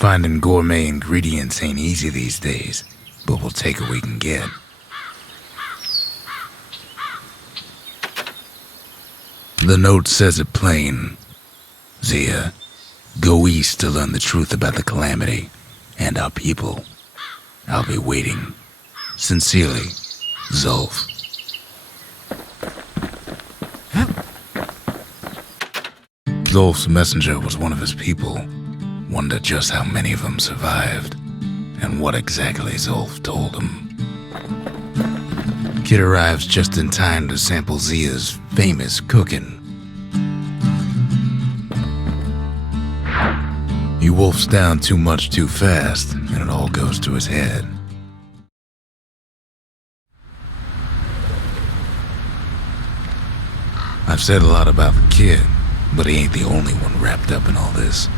Finding gourmet ingredients ain't easy these days, but we'll take what we can get. The note says it plain. Zia, go east to learn the truth about the calamity and our people. I'll be waiting. Sincerely, Zulf. Zulf's messenger was one of his people. Wondered just how many of them survived, and what exactly Zulf told him. Kid arrives just in time to sample Zia's famous cooking. He wolfs down too much too fast, and it all goes to his head. I've said a lot about the kid, but he ain't the only one wrapped up in all this.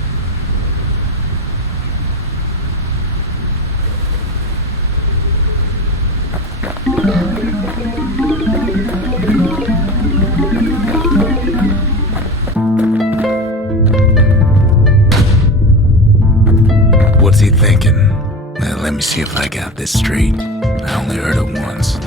What's he thinking? Well, let me see if I got this straight. I only heard it once.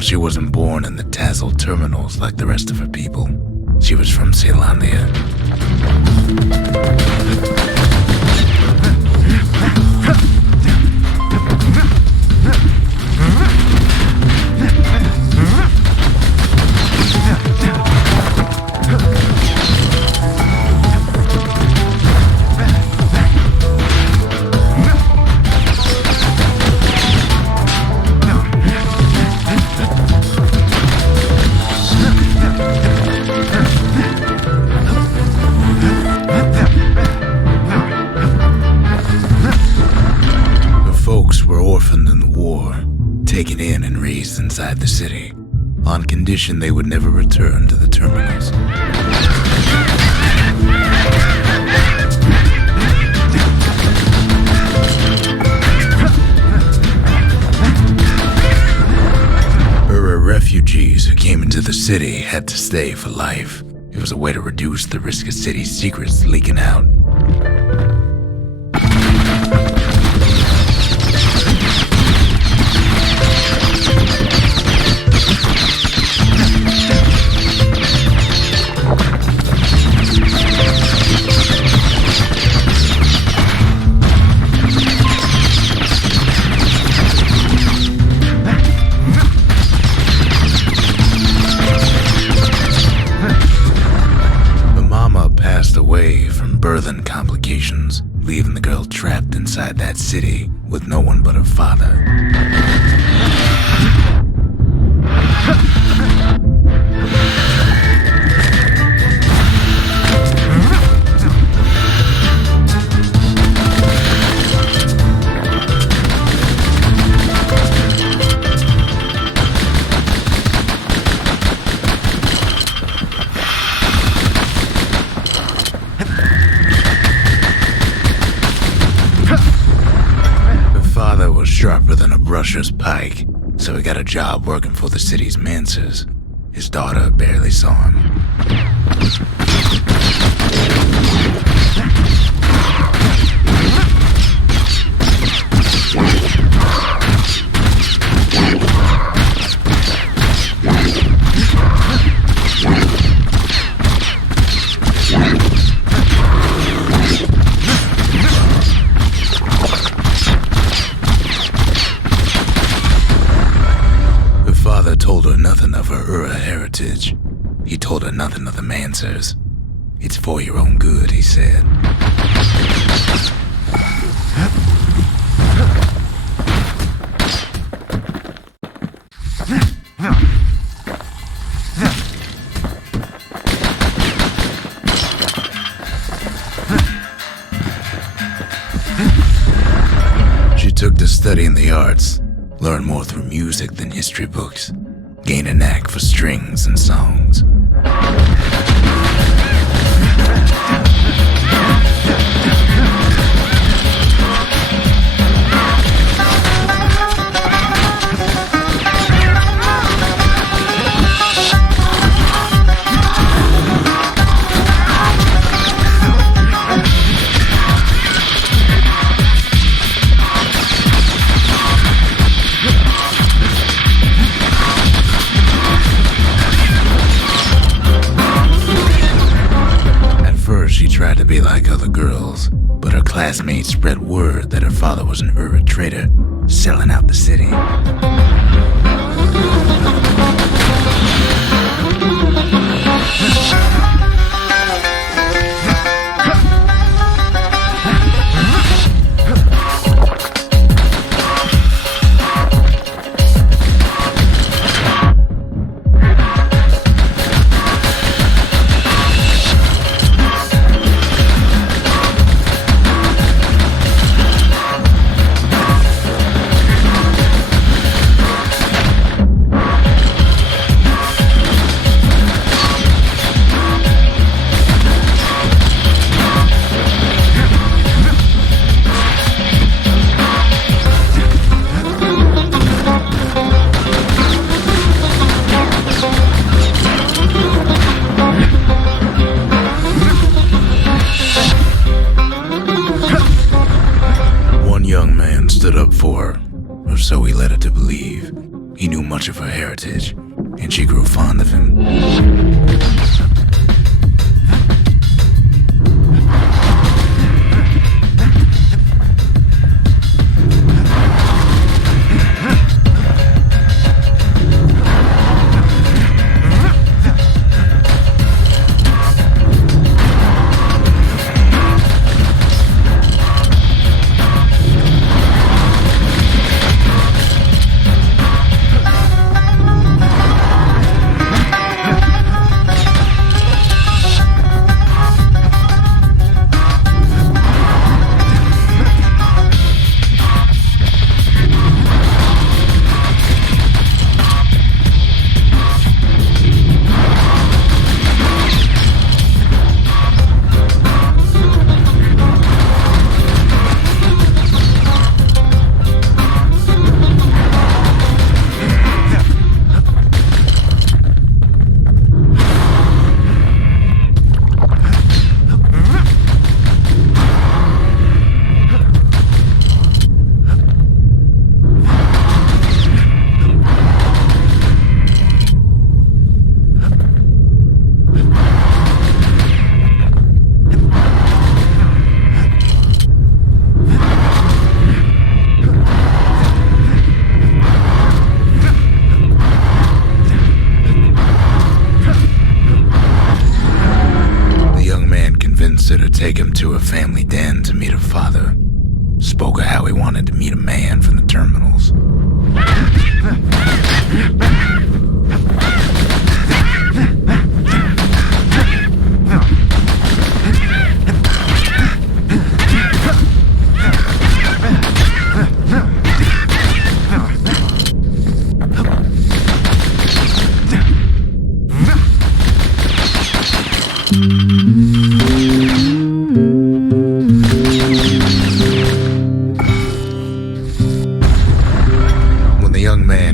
She wasn't born in the tasseled terminals like the rest of her people. She was from Zealandia. Taken in and raised inside the city, on condition they would never return to the terminals. Refugees who came into the city had to stay for life. It was a way to reduce the risk of city secrets leaking out. Birthing complications, leaving the girl trapped inside that city with no one but her father. Sharper than a brusher's pike, so he got a job working for the city's manses. His daughter barely saw him. Told her nothing of her Ura heritage. He told her nothing of the answers. It's for your own good, he said. She took to studying the arts, learned more through music than history books, gained a knack for strings and songs. She tried to be like other girls, but her classmates spread word that her father was an Ura trader, selling out the city. Or so he led her to believe. He knew much of her heritage, and she grew fond of him. To take him to a family den to meet her father. Spoke of how he wanted to meet a man from the terminals.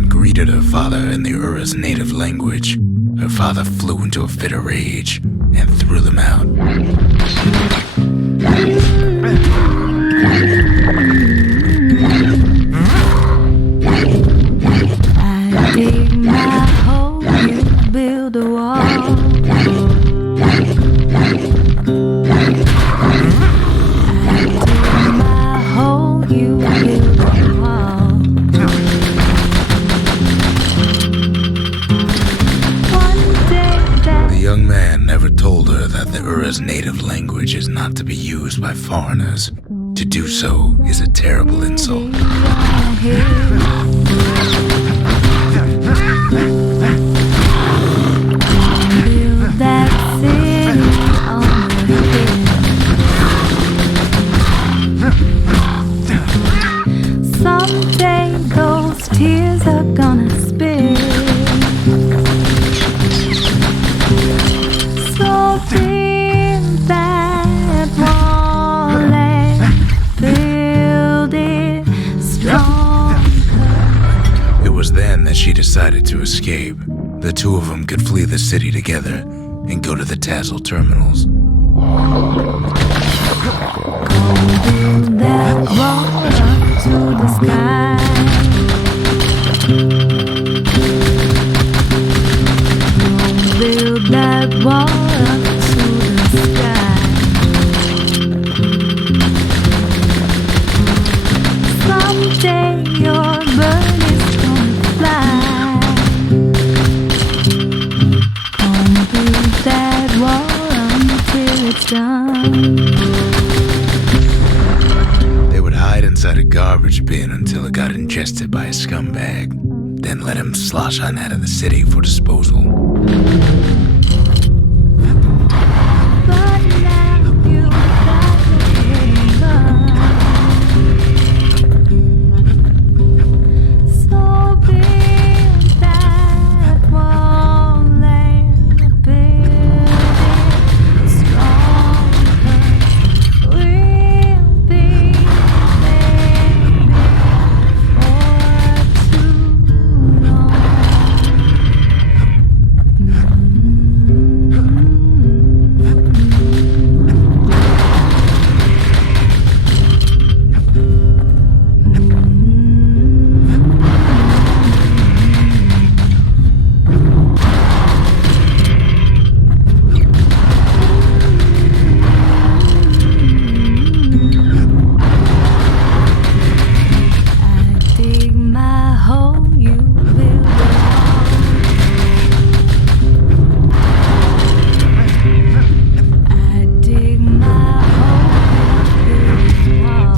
Greeted her father in the Ura's native language. Her father flew into a fit of rage and threw them out. I dig my hole, you build a wall. I dig my hole, you build a wall. Aura's native language is not to be used by foreigners. To do so is a terrible insult. Someday those tears are gonna spill. So build that wall and build it stronger. It was then that she decided to escape. The two of them could flee the city together and go to the Tassel terminals. Build that wall up to the sky. Build that wall up to the sky. Someday your bird is gonna fly. Build that wall until it's done. They would hide inside a garbage bin until it got ingested by a scumbag, then let him slosh on out of the city for disposal. But now you got to run. So build that wall and build it stronger. We'll be there for too long. I dig my hole, you build a wall. I dig my hole, you build a wall.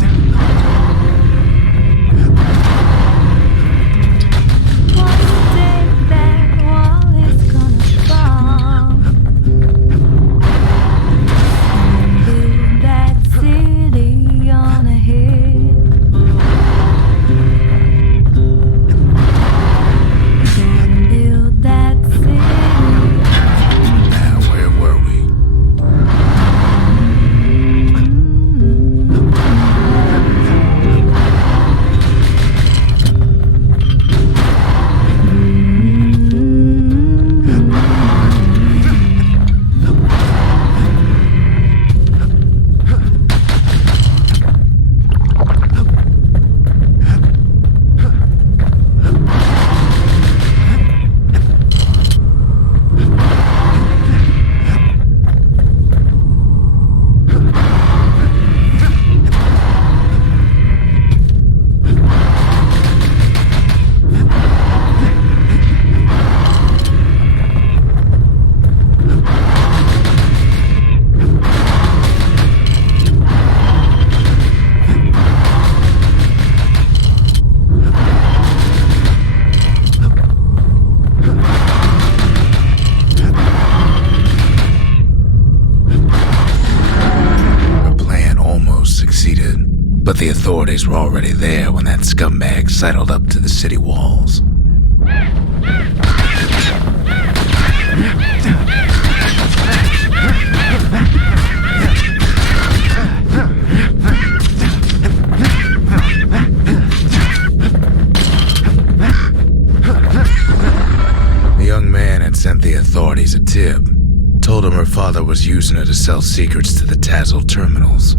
One day that wall is gonna fall. Build that city on a hill. Build that city. Now, where were we? Her plan almost succeeded, but the authorities were already there when that scumbag sidled up to the city walls. The young man had sent the authorities a tip, told him her father was using her to sell secrets to the Tassel terminals.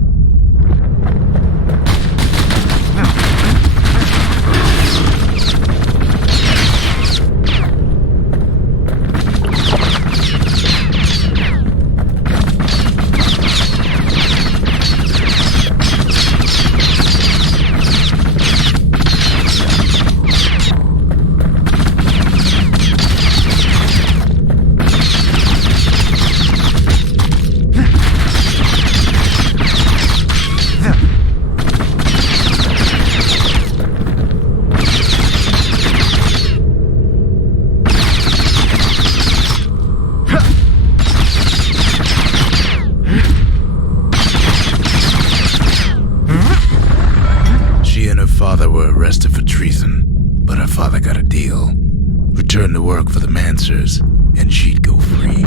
years, and she'd go free.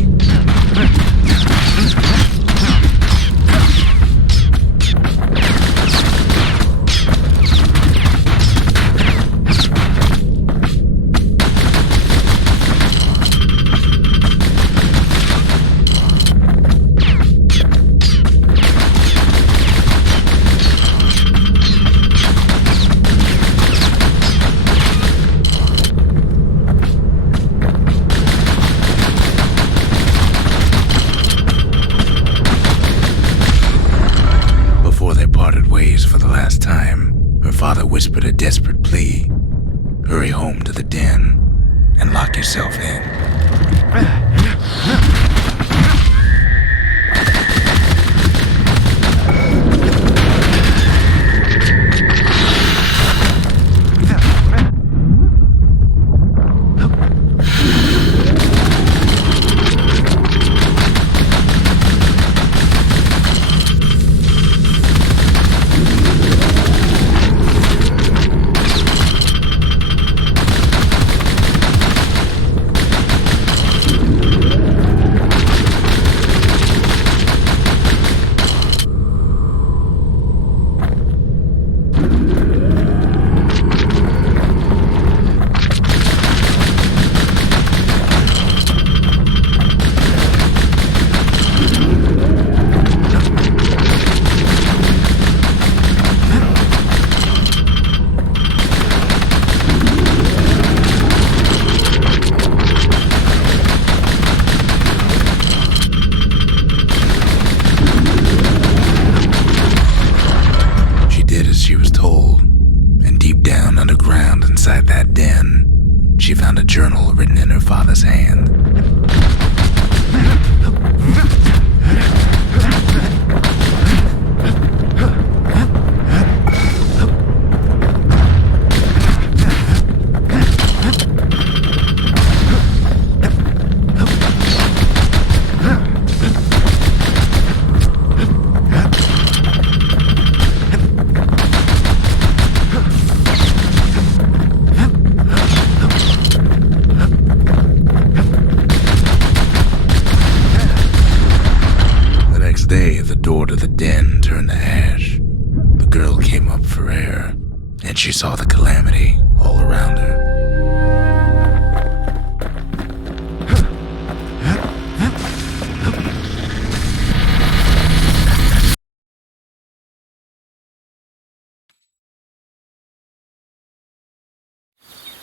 For the last time, her father whispered a desperate plea. Hurry home to the den and lock yourself in. Inside that den, she found a journal written in her father's hand. The door to the den turned to ash. The girl came up for air, and she saw the calamity all around her.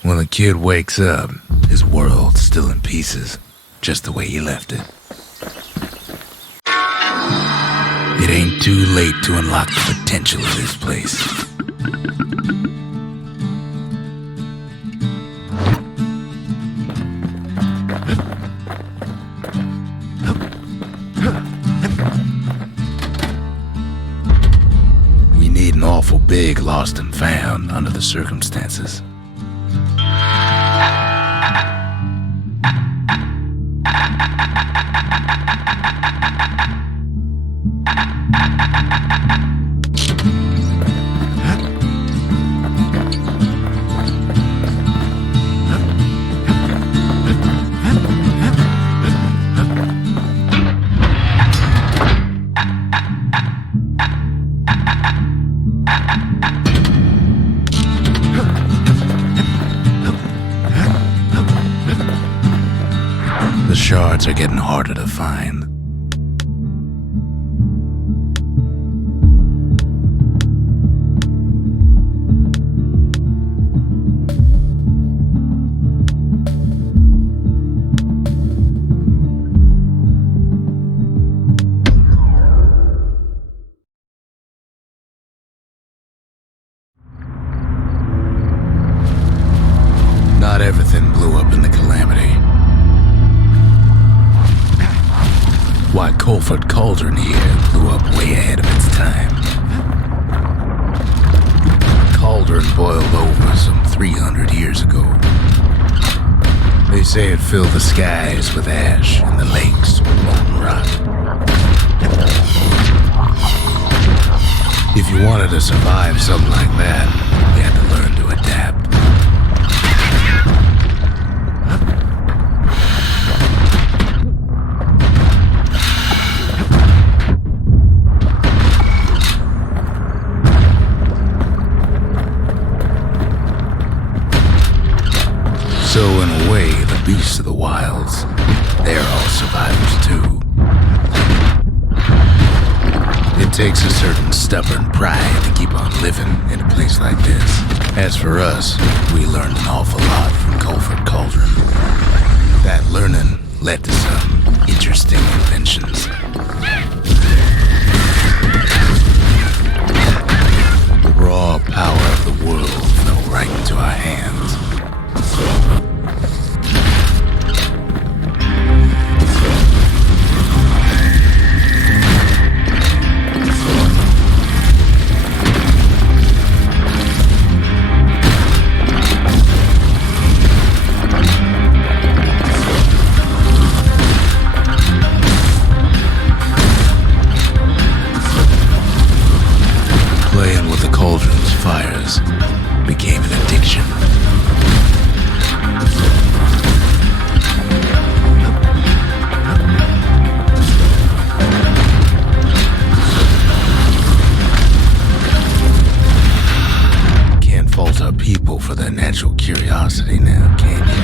When the kid wakes up, his world's still in pieces, just the way he left it. It ain't too late to unlock the potential of this place. We need an awful big lost and found under the circumstances. The shards are getting harder to find. Not everything blew up in the calamity. Why, Colford Cauldron here blew up way ahead of its time. Cauldron boiled over some 300 years ago. They say it filled the skies with ash and the lakes with molten rock. If you wanted to survive something like that, you had to learn to adapt. takes a certain stubborn pride to keep on living in a place like this. As for us, we learned an awful lot from Colford Cauldron. That learning led to some interesting inventions. The raw power of the world fell right into our hands. Playing with the cauldron's fires became an addiction. Can't fault our people for their natural curiosity now, can you?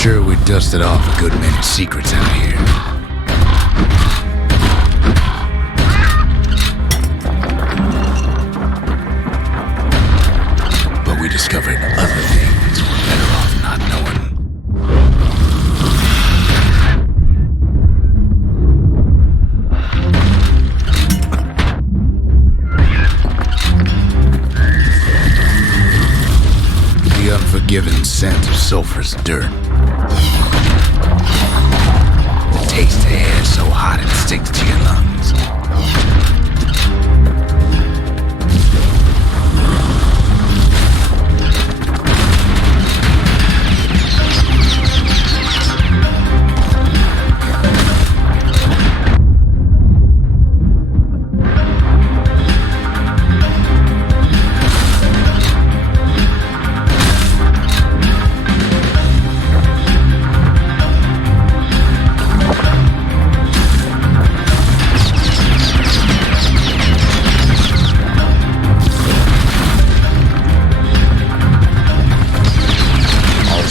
Sure, we dusted off a good many secrets out here. But we discovered other things we're better off not knowing. The unforgiving scent of sulfurous dirt. The taste of air so hot it sticks to your lungs.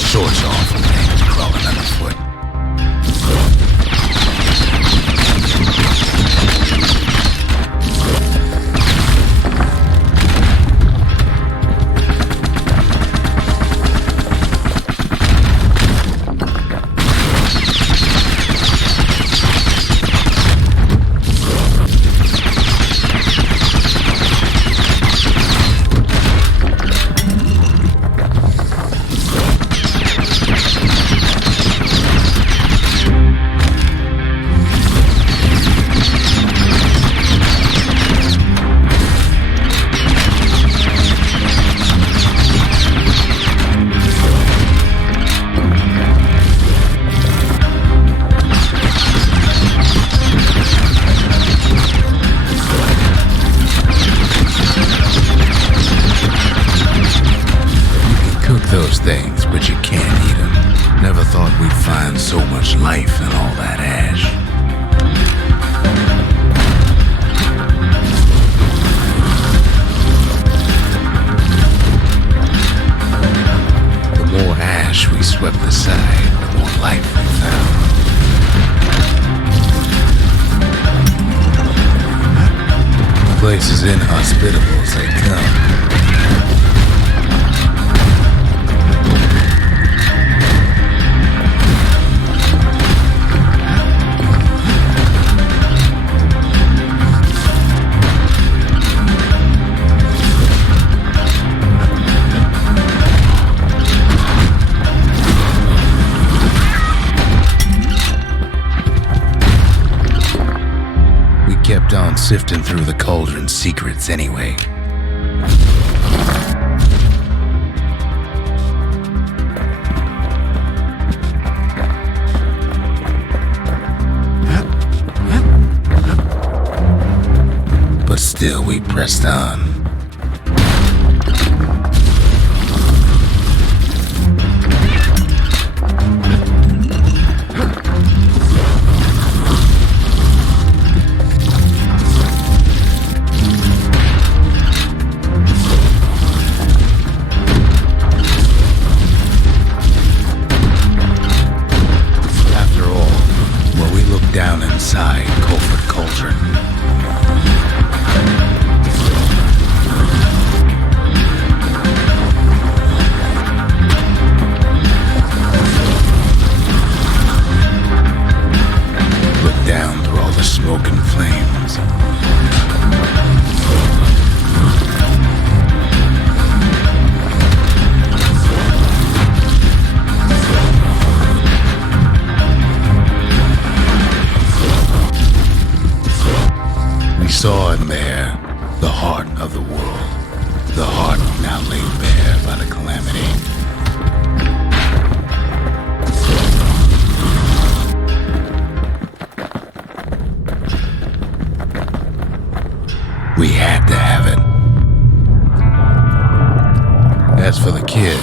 Sorts of awful things crawling underfoot. Those things, but you can't eat them. Never thought we'd find so much life in all that ash. The more ash we swept aside, the more life we found. The place is inhospitable as they come. Kept on sifting through the cauldron's secrets anyway. Still, we pressed on. Down inside Colford Cauldron. Look down through all the smoke and flames. We saw in there the heart of the world, the heart now laid bare by the calamity. We had to have it. As for the kid,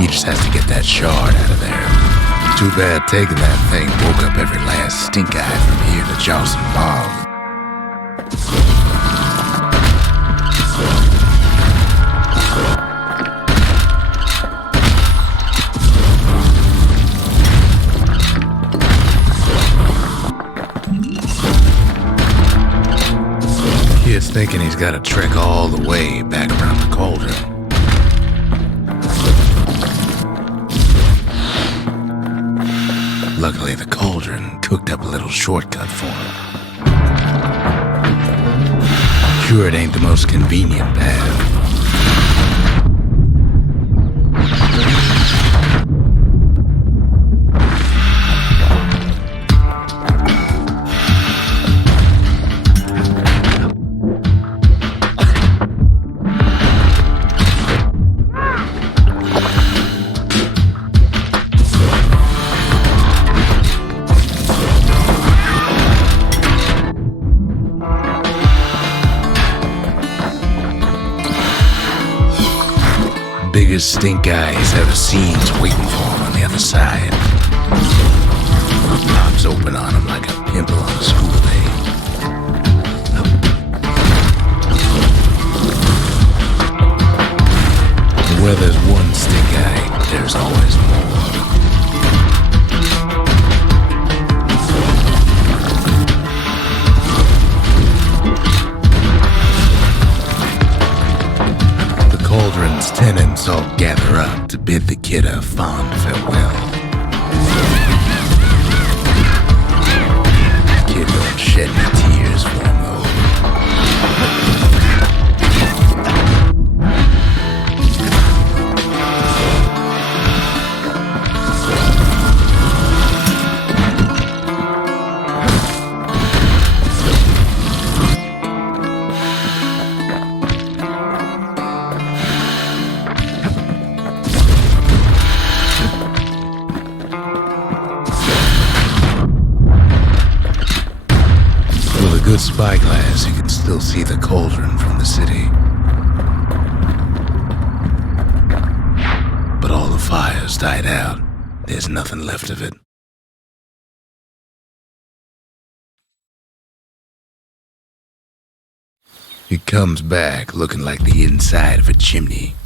he just has to get that shard out of there. Too bad taking that thing woke up every last stink eye from here to Charleston Bog. Kid's thinking he's got to trek all the way back around the cauldron. Luckily, the cauldron cooked up a little shortcut for him. Sure, it ain't the most convenient path. Biggest stink eye he's ever seen's waiting for him on the other side. Pops open on him like a pimple on a school day. And where there's one stink eye, there's always more. Cauldron's tenants all gather up to bid the kid a fond farewell. Kid don't shed any tears for him though. Good spyglass, you can still see the cauldron from the city. But all the fires died out. There's nothing left of it. It comes back looking like the inside of a chimney.